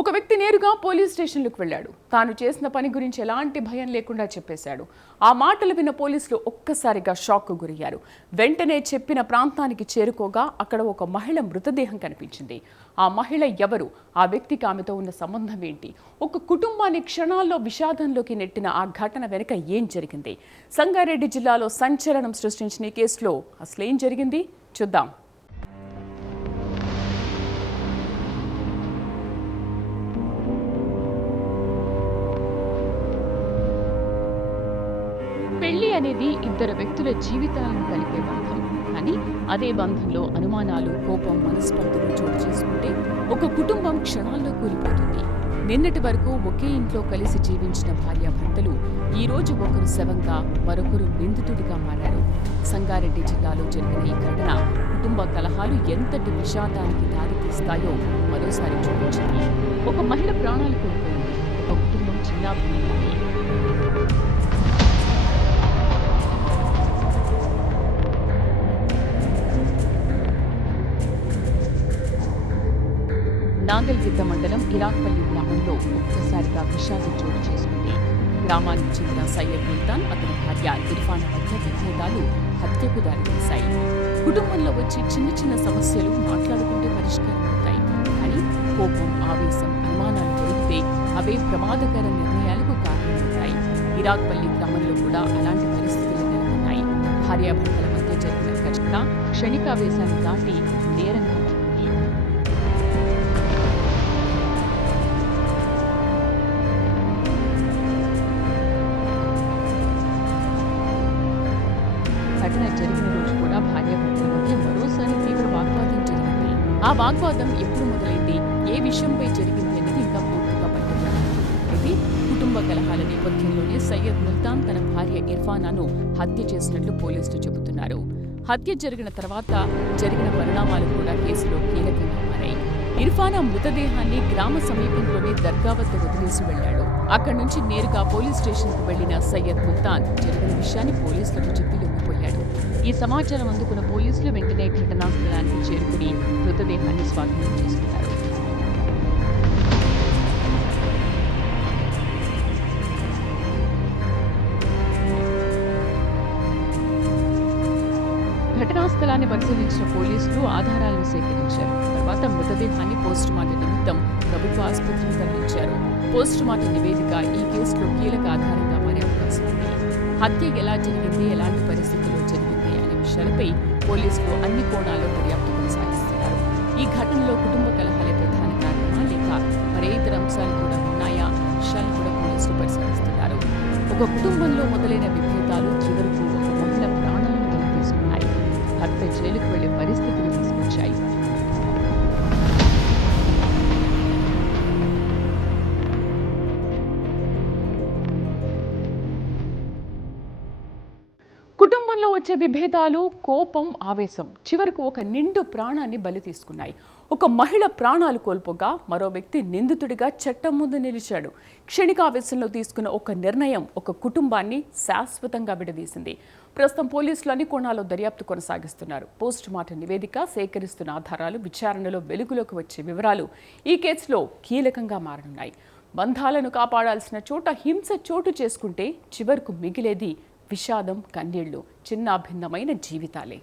ఒక వ్యక్తి నేరుగా పోలీస్ స్టేషన్లకు వెళ్ళాడు. తాను చేసిన పని గురించి ఎలాంటి భయం లేకుండా చెప్పేశాడు. ఆ మాటలు విన్న పోలీసులు ఒక్కసారిగా షాక్కు గురయ్యారు. వెంటనే చెప్పిన ప్రాంతానికి చేరుకోగా అక్కడ ఒక మహిళ మృతదేహం కనిపించింది. ఆ మహిళ ఎవరు? ఆ వ్యక్తికి ఆమెతో ఉన్న సంబంధం ఏంటి? ఒక కుటుంబాన్ని క్షణాల్లో విషాదంలోకి నెట్టిన ఆ ఘటన వెనుక ఏం జరిగింది? సంగారెడ్డి జిల్లాలో సంచలనం సృష్టించిన ఈ కేసులో అసలేం జరిగింది చూద్దాం. పెళ్లి అనేది ఇద్దరు వ్యక్తుల జీవితాలను కలిపే బంధం. కానీ అదే బంధంలో అనుమానాలు, కోపం, మనస్పర్ధలు చోటు చేసుకుంటే ఒక కుటుంబం క్షణాల్లో కూలిపోతుంది. నిన్నటి వరకు ఒకే ఇంట్లో కలిసి జీవించిన భార్యాభర్తలు ఈ రోజు ఒకరు శవంగా, మరొకరు నిందితుడిగా మారారు. సంగారెడ్డి జిల్లాలో జరిగిన ఈ ఘటన కుటుంబ కలహాలు ఎంతటి విషాదానికి దారితీస్తాయో మరోసారి చూపించింది. ఒక మహిళ ప్రాణాలు కోల్పోయింది. ఒక కుటుంబం చిన్నాభిన్నమైంది. నాగల్గిద్ద మండలం ఇరాక్పల్లి గ్రామంలో ఒక్కసారిగా విషాదం చోటు చేసుకుంది. గ్రామానికి చెందిన సయ్యద్ ముల్తాన్, అతని భార్య ఇర్ఫాన్ మధ్య విభేదాలు హత్యకు దారితీశాయి. కుటుంబంలో వచ్చి చిన్న చిన్న సమస్యలు మాట్లాడుకుంటే పరిష్కారం అవుతాయి. కానీ కోపం, ఆవేశం, అనుమానాలు పెరిగితే అవే ప్రమాదకర నిర్ణయాలకు కారణమవుతాయి. ఇరాక్పల్లి గ్రామంలో కూడా అలాంటి పరిస్థితులు నెలకొన్నాయి. భార్యాభర్తల మధ్య జరిగిన ఘర్షణ క్షణికావేశాన్ని దాటి నేరంగా మారింది. ఘటన జరిగిన రోజు కూడా భార్యాభర్తల మధ్య మరోసారి తీవ్ర వాగ్వాదం జరిగింది. ఆ వాగ్వాదం ఎప్పుడు మొదలైంది, ఏ విషయంపై జరిగింది అనేది ఇంకా పూర్తిగా పట్టించారు. అయితే కుటుంబ కలహాల నేపథ్యంలోనే సయ్యద్ ముల్తాన్ తన భార్య ఇర్ఫానాను హత్య చేసినట్లు పోలీసులు చెబుతున్నారు. హత్య జరిగిన తర్వాత జరిగిన పరిణామాలు కూడా కేసులో కీలకంగా మారాయి. ఇర్ఫానా మృతదేహాన్ని గ్రామ సమీపంలోని దర్గా వద్ద వదిలేసి వెళ్లాడు. అక్కడి నుంచి నేరుగా పోలీస్ స్టేషన్కు వెళ్లిన సయ్యద్ ముల్తాన్ జరిగిన విషయాన్ని పోలీసులకు చెప్పి లొంగిపోయాడు. ఈ సమాచారం అందుకున్న పోలీసులు వెంటనే ఘటనా స్థలానికి చేరుకుని మృతదేహాన్ని స్వాధీనం చేసుకున్నారు. ఘటనా స్థలాన్ని పరిశీలించిన పోలీసులు ఆధారాలను సేకరించారు. తర్వాత మృతదేహాన్ని పోస్టుమార్టం నిమిత్తం ప్రభుత్వ ఆసుపత్రికి తరలించారు. పోస్టుమార్టం నివేదిక ఈ కేసులో కీలక ఆధారంగా మారే అవకాశం ఉంది. హత్య ఎలా జరిగింది, ఎలాంటి పరిస్థితుల్లో జరిగింది అనే విషయాలపై పోలీసులు అన్ని కోణాల్లో దర్యాప్తు కొనసాగిస్తున్నారు. ఈ ఘటనలో కుటుంబ కలహాలే ప్రధాన కారణమా లేక మరే ఇతర అంశాలు కూడా ఉన్నాయా అనే విషయాలను కూడా పోలీసులు పరిశీలిస్తున్నారు. ఒక కుటుంబంలో మొదలైన విభేదాలు చివరకు ఒక మహిళ ప్రాణాలను బలి తీసుకున్నాయి. భర్త జైలుకు వెళ్లే పరిస్థితిని తీసుకొచ్చాయి. కుటుంబంలో వచ్చే విభేదాలు, కోపం, ఆవేశం చివరకు ఒక నిండు ప్రాణాన్ని బలి తీసుకున్నాయి. ఒక మహిళ ప్రాణాలు కోల్పోగా మరో వ్యక్తి నిందితుడిగా చట్టం ముందు నిలిచాడు. క్షణికావేశంలో తీసుకున్న ఒక నిర్ణయం ఒక కుటుంబాన్ని శాశ్వతంగా విడదీసింది. ప్రస్తుతం పోలీసులు అన్ని కోణాల్లో దర్యాప్తు కొనసాగిస్తున్నారు. పోస్టుమార్టం నివేదిక, సేకరిస్తున్న ఆధారాలు, విచారణలో వెలుగులోకి వచ్చే వివరాలు ఈ కేసులో కీలకంగా మారనున్నాయి. బంధాలను కాపాడాల్సిన చోట హింస చోటు చేసుకుంటే చివరకు మిగిలేది విషాదం, కన్నీళ్లు, చిన్నాభిన్నమైన జీవితాలే.